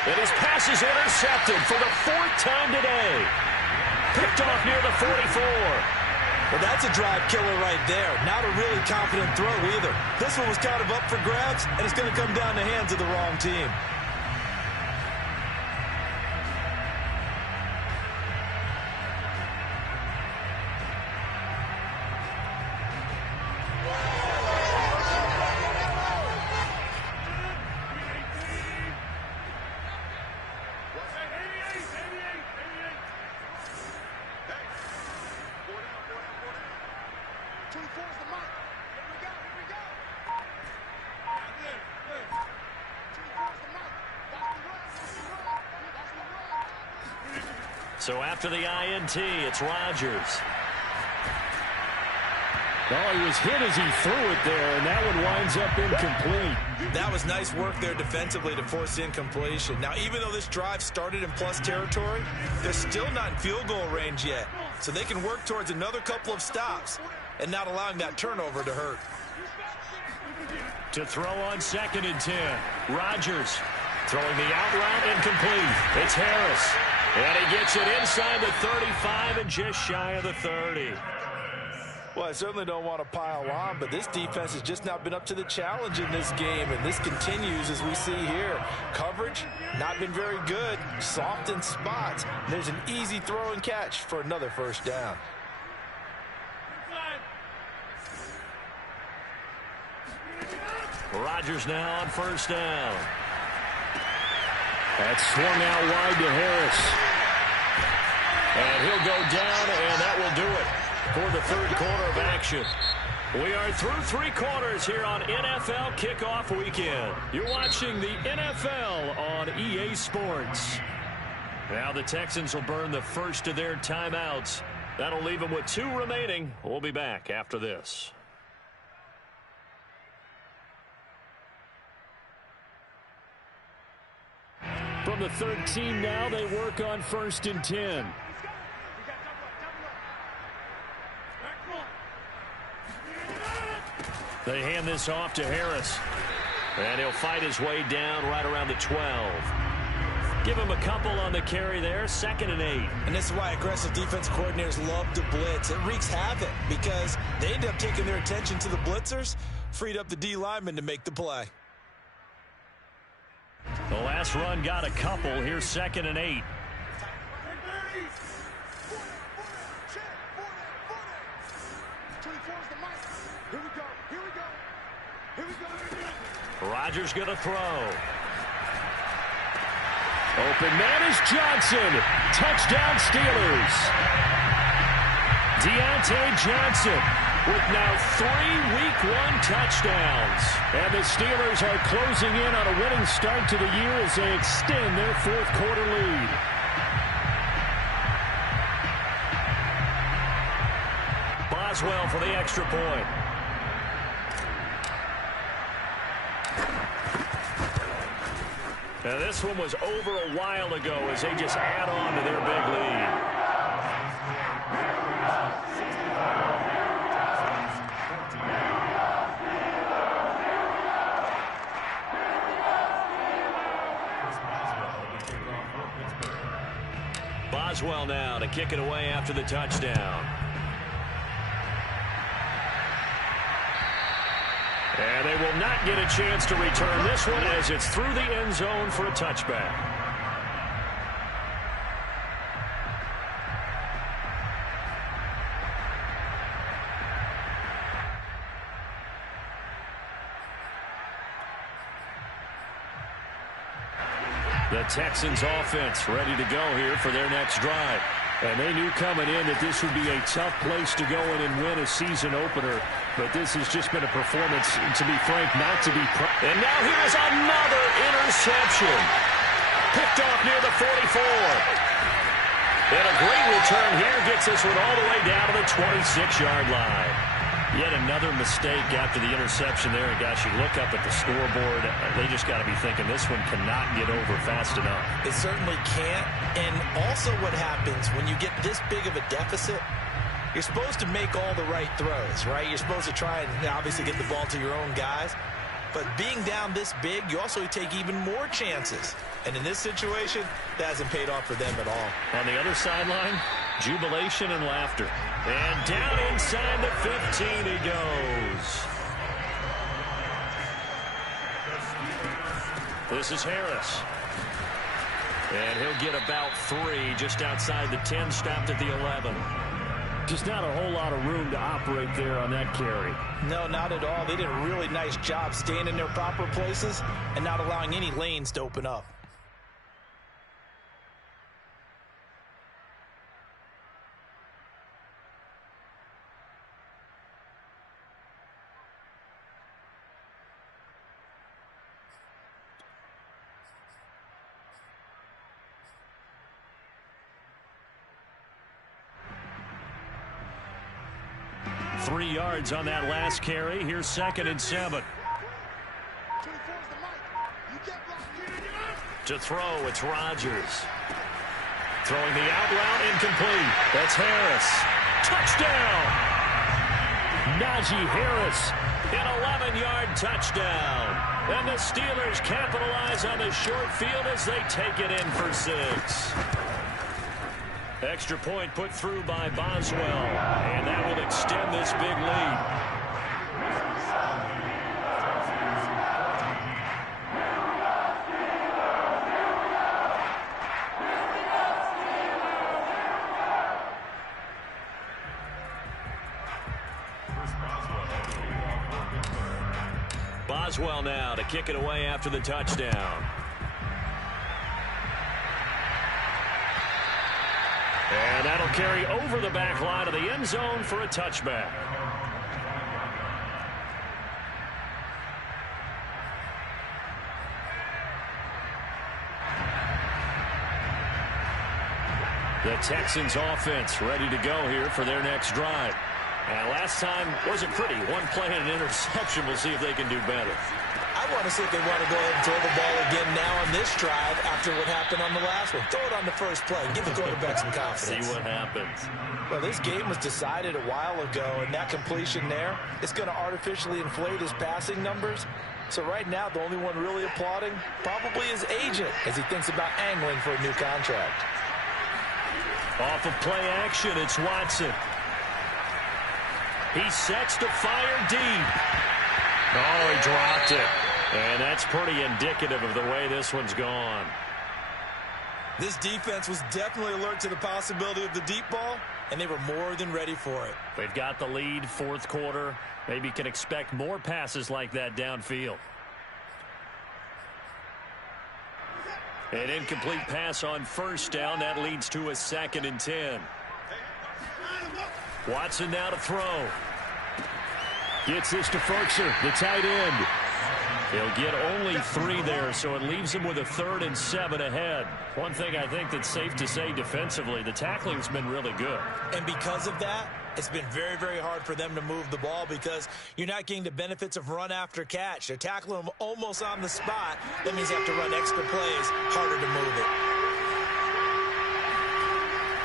And his pass is intercepted for the 4th time today. Picked off near the 44. Well, that's a drive killer right there. Not a really confident throw either. This one was kind of up for grabs, and it's going to come down the hands of the wrong team. So after the INT, it's Rodgers. Oh, he was hit as he threw it there, and that one winds up incomplete. That was nice work there defensively to force incompletion. Now, even though this drive started in plus territory, they're still not in field goal range yet. So they can work towards another couple of stops and not allowing that turnover to hurt. To throw on 2nd and 10. Rodgers throwing the out route incomplete. It's Harris. And he gets it inside the 35 and just shy of the 30. Well, I certainly don't want to pile on, but this defense has just not been up to the challenge in this game, and this continues as we see here. Coverage, not been very good, soft in spots. There's an easy throw and catch for another first down. Rodgers now on 1st down. That's swung out wide to Harris. And he'll go down, and that will do it for the 3rd quarter of action. We are through 3 quarters here on NFL Kickoff Weekend. You're watching the NFL on EA Sports. Now the Texans will burn the first of their timeouts. That'll leave them with 2 remaining. We'll be back after this. From the 13 now, they work on 1st and 10. They hand this off to Harris. And he'll fight his way down right around the 12. Give him a couple on the carry there. 2nd and 8. And this is why aggressive defense coordinators love to blitz. It wreaks havoc because they end up taking their attention to the blitzers, freed up the D lineman to make the play. The last run got a couple. Here's 2nd and 8. Rodgers going to throw. Open man is Johnson. Touchdown Steelers. Deontay Johnson with now 3 Week 1 touchdowns. And the Steelers are closing in on a winning start to the year as they extend their 4th quarter lead. Boswell for the extra point. Now this one was over a while ago as they just add on to their big lead. Boswell now to kick it away after the touchdown. And they will not get a chance to return this one as it's through the end zone for a touchback. The Texans offense ready to go here for their next drive. And they knew coming in that this would be a tough place to go in and win a season opener. But this has just been a performance, to be frank, not to be proud. And now here's another interception. Picked off near the 44. And a great return here gets this one all the way down to the 26-yard line. Yet another mistake after the interception there. And gosh, you look up at the scoreboard, they just got to be thinking this one cannot get over fast enough. It certainly can't. And also what happens when you get this big of a deficit, you're supposed to make all the right throws, right? You're supposed to try and obviously get the ball to your own guys. But being down this big, you also take even more chances. And in this situation, that hasn't paid off for them at all. On the other sideline, jubilation and laughter. And down inside the 15 he goes. This is Harris. And he'll get about 3 just outside the 10, stopped at the 11. Just not a whole lot of room to operate there on that carry. No, not at all. They did a really nice job staying in their proper places and not allowing any lanes to open up. 3 yards on that last carry. Here's 2nd and 7. To throw, it's Rodgers. Throwing the out route, incomplete. That's Harris. Touchdown! Najee Harris, an 11-yard touchdown. And the Steelers capitalize on the short field as they take it in for 6. Extra point put through by Boswell, and that will extend this big lead. Boswell now to kick it away after the touchdown. And that'll carry over the back line of the end zone for a touchback. The Texans offense ready to go here for their next drive. And last time wasn't pretty. One play and an interception. We'll see if they can do better. I want to see if they want to go ahead and throw the ball again now on this drive after what happened on the last one. Throw it on the first play. Give the quarterback some confidence. See what happens. Well, this game was decided a while ago, and that completion there is going to artificially inflate his passing numbers. So right now, the only one really applauding probably his agent as he thinks about angling for a new contract. Off of play action, it's Watson. He sets to fire deep. Oh, he dropped it. And that's pretty indicative of the way this one's gone. This defense was definitely alert to the possibility of the deep ball, and they were more than ready for it. They've got the lead, fourth quarter. Maybe can expect more passes like that downfield. An incomplete pass on first down. That leads to a 2nd and 10. Watson now to throw. Gets this to Ferkser, the tight end. He'll get only 3 there, so it leaves him with a 3rd and 7 ahead. One thing I think that's safe to say defensively, the tackling's been really good. And because of that, it's been very, very hard for them to move the ball because you're not getting the benefits of run after catch. They're tackling them almost on the spot. That means you have to run extra plays, harder to move it.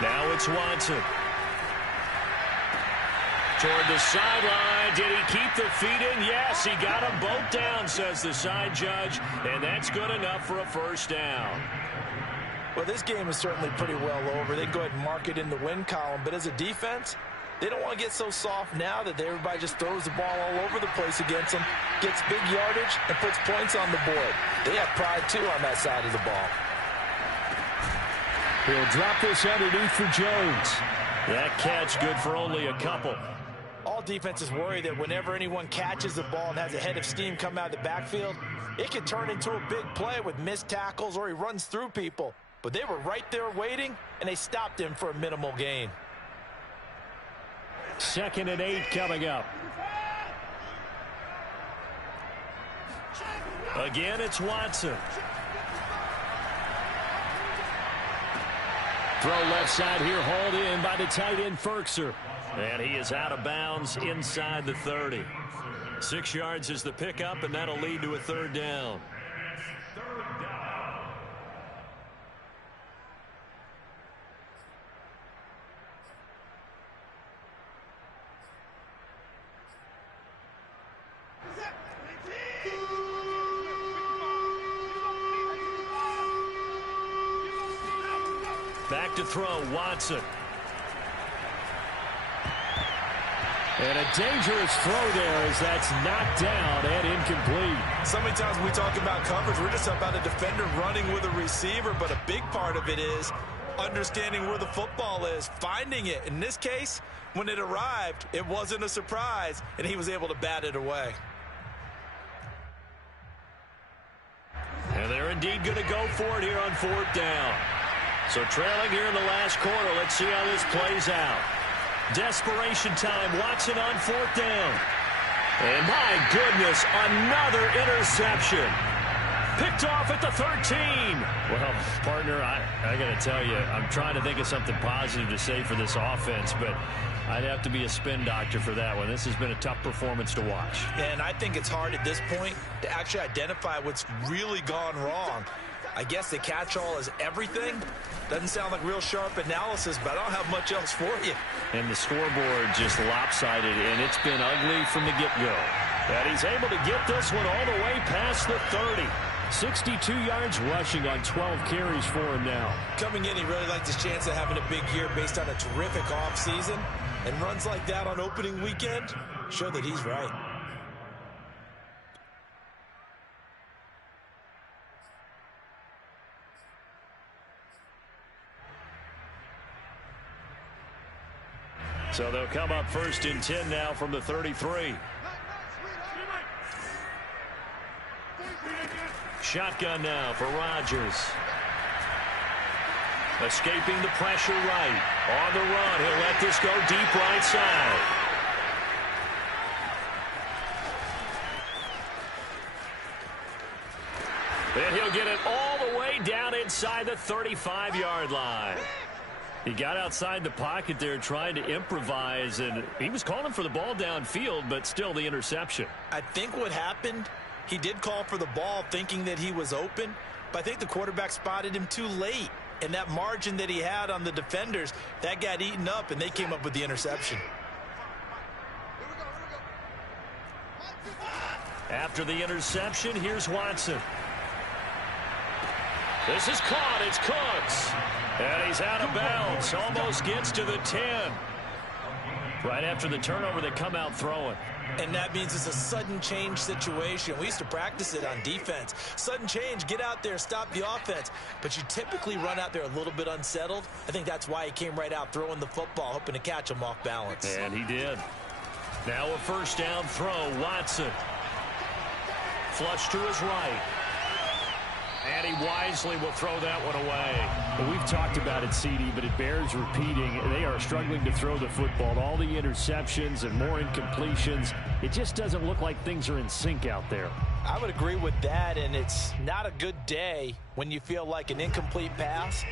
Now it's Watson. Toward the sideline. Did he keep the feet in? Yes, he got them both down, says the side judge. And that's good enough for a first down. Well, this game is certainly pretty well over. They can go ahead and mark it in the win column. But as a defense, they don't want to get so soft now that everybody just throws the ball all over the place against them, gets big yardage, and puts points on the board. They have pride, too, on that side of the ball. He'll drop this underneath for Jones. That catch good for only a couple. All defenses worry that whenever anyone catches the ball and has a head of steam come out of the backfield, it can turn into a big play with missed tackles or he runs through people. But they were right there waiting, and they stopped him for a minimal gain. 2nd and 8 coming up. Again, it's Watson. Throw left side here, hauled in by the tight end Ferkser. And he is out of bounds inside the 30. 6 yards is the pickup, and that'll lead to a 3rd down. Back to throw, Watson. And a dangerous throw there as that's knocked down and incomplete. So many times when we talk about coverage, we're just about a defender running with a receiver, but a big part of it is understanding where the football is, finding it. In this case, when it arrived, it wasn't a surprise, and he was able to bat it away. And they're indeed going to go for it here on 4th down. So trailing here in the last quarter, let's see how this plays out. Desperation time, Watson on 4th down. And my goodness, another interception. Picked off at the 13. Well, partner, I got to tell you, I'm trying to think of something positive to say for this offense, but I'd have to be a spin doctor for that one. This has been a tough performance to watch. And I think it's hard at this point to actually identify what's really gone wrong. I guess the catch-all is everything. Doesn't sound like real sharp analysis, but I don't have much else for you. And the scoreboard just lopsided, and it's been ugly from the get-go. And he's able to get this one all the way past the 30. 62 yards rushing on 12 carries for him now. Coming in, he really liked his chance of having a big year based on a terrific offseason. And runs like that on opening weekend show that he's right. So they'll come up 1st and 10 now from the 33. Shotgun now for Rodgers. Escaping the pressure right. On the run, he'll let this go deep right side. And he'll get it all the way down inside the 35-yard line. He got outside the pocket there trying to improvise, and he was calling for the ball downfield, but still the interception. I think what happened, he did call for the ball thinking that he was open, but I think the quarterback spotted him too late. And that margin that he had on the defenders, that got eaten up, and they came up with the interception. After the interception, here's Watson. This is caught. It's Cooks. And he's out of bounds. Almost gets to the 10. Right after the turnover, they come out throwing. And that means it's a sudden change situation. We used to practice it on defense. Sudden change, get out there, stop the offense. But you typically run out there a little bit unsettled. I think that's why he came right out throwing the football, hoping to catch him off balance. And he did. Now a 1st down throw, Watson. Flush to his right. And he wisely will throw that one away. Well, we've talked about it, CD, but it bears repeating. They are struggling to throw the football. All the interceptions and more incompletions. It just doesn't look like things are in sync out there. I would agree with that, and it's not a good day when you feel like an incomplete pass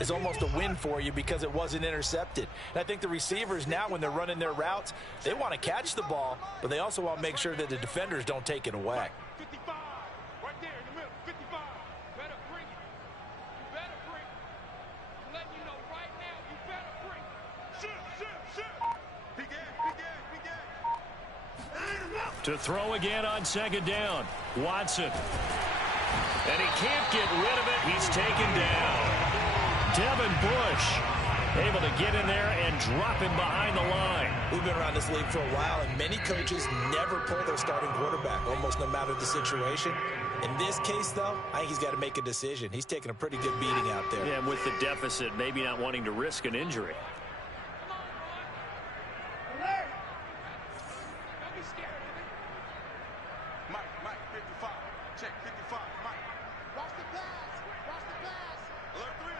is almost a win for you because it wasn't intercepted. And I think the receivers now, when they're running their routes, they want to catch the ball, but they also want to make sure that the defenders don't take it away. 55, right there in the middle, 55. Better bring it. You better bring it. I'm letting you know right now, you better bring it. Shoot. Big ass. To throw again on 2nd down, Watson. And he can't get rid of it. He's taken down. Devin Bush able to get in there and drop him behind the line. We've been around this league for a while, and many coaches never pull their starting quarterback, almost no matter the situation. In this case, though, I think he's got to make a decision. He's taking a pretty good beating out there. Yeah, with the deficit, maybe not wanting to risk an injury. Mike, 55. Check 55, Mike. Watch the pass. Alert 3.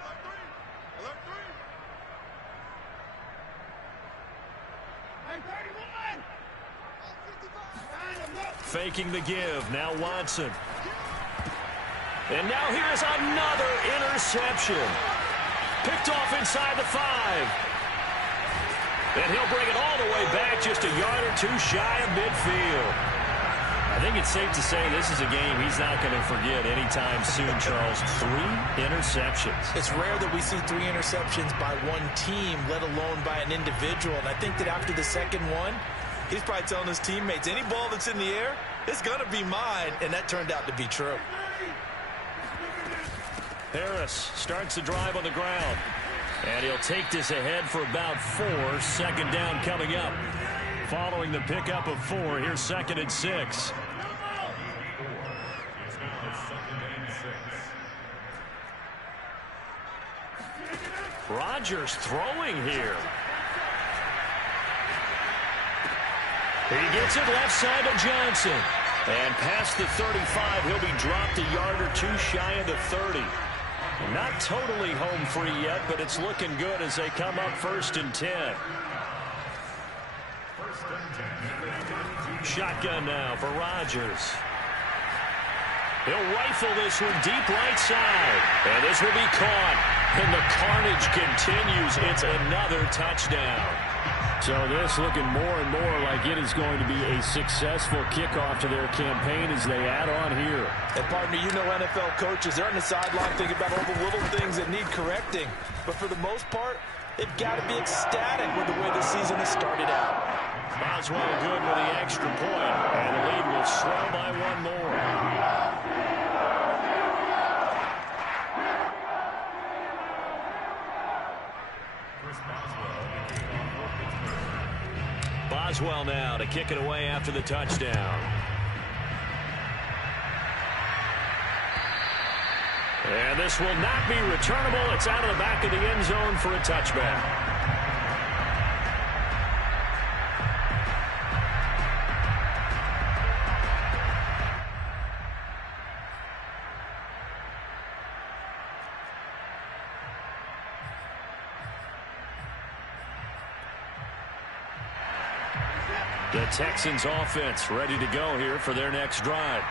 Faking the give. Now Watson. And now here's another interception. Picked off inside the 5. And he'll bring it all the way back just a yard or two shy of midfield. I think it's safe to say this is a game he's not going to forget anytime soon, Charles. 3 interceptions. It's rare that we see 3 interceptions by one team, let alone by an individual. And I think that after the second one, he's probably telling his teammates, any ball that's in the air, it's going to be mine. And that turned out to be true. Harris starts the drive on the ground. And he'll take this ahead for about 4. 2nd down coming up. Following the pickup of 4, here's 2nd and 6. Rodgers throwing here. He gets it left side to Johnson. And past the 35, he'll be dropped a yard or 2 shy of the 30. Not totally home free yet, but it's looking good as they come up 1st and 10. Shotgun now for Rodgers. He'll rifle this one deep right side. And this will be caught. And the carnage continues. It's another touchdown. So this looking more and more like it is going to be a successful kickoff to their campaign as they add on here. And pardon me, you know NFL coaches, they're on the sideline thinking about all the little things that need correcting. But for the most part, they've got to be ecstatic with the way the season has started out. Boswell good with the extra point. And the lead will swell by one more. Boswell now to kick it away after the touchdown. And this will not be returnable. It's out of the back of the end zone for a touchback. The Texans offense ready to go here for their next drive.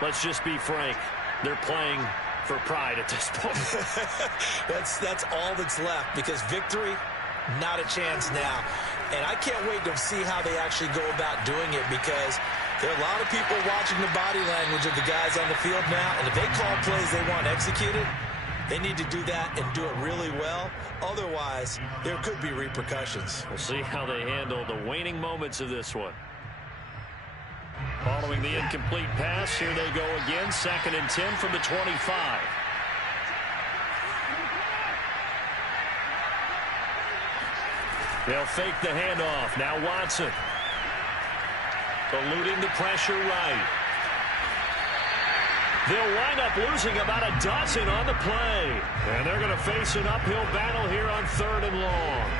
Let's just be frank. They're playing for pride at this point. That's all that's left, because victory, not a chance now. And I can't wait to see how they actually go about doing it, because there are a lot of people watching the body language of the guys on the field now. And if they call plays they want executed, they need to do that and do it really well. Otherwise, there could be repercussions. We'll see how they handle the waning moments of this one. Following the incomplete pass, here they go again. 2nd and 10 from the 25. They'll fake the handoff. Now Watson. Eluding the pressure right. They'll wind up losing about a dozen on the play. And they're going to face an uphill battle here on 3rd and long.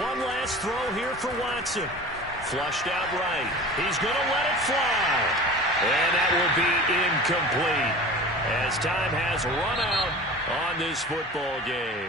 One last throw here for Watson. Flushed out right. He's going to let it fly. And that will be incomplete as time has run out on this football game.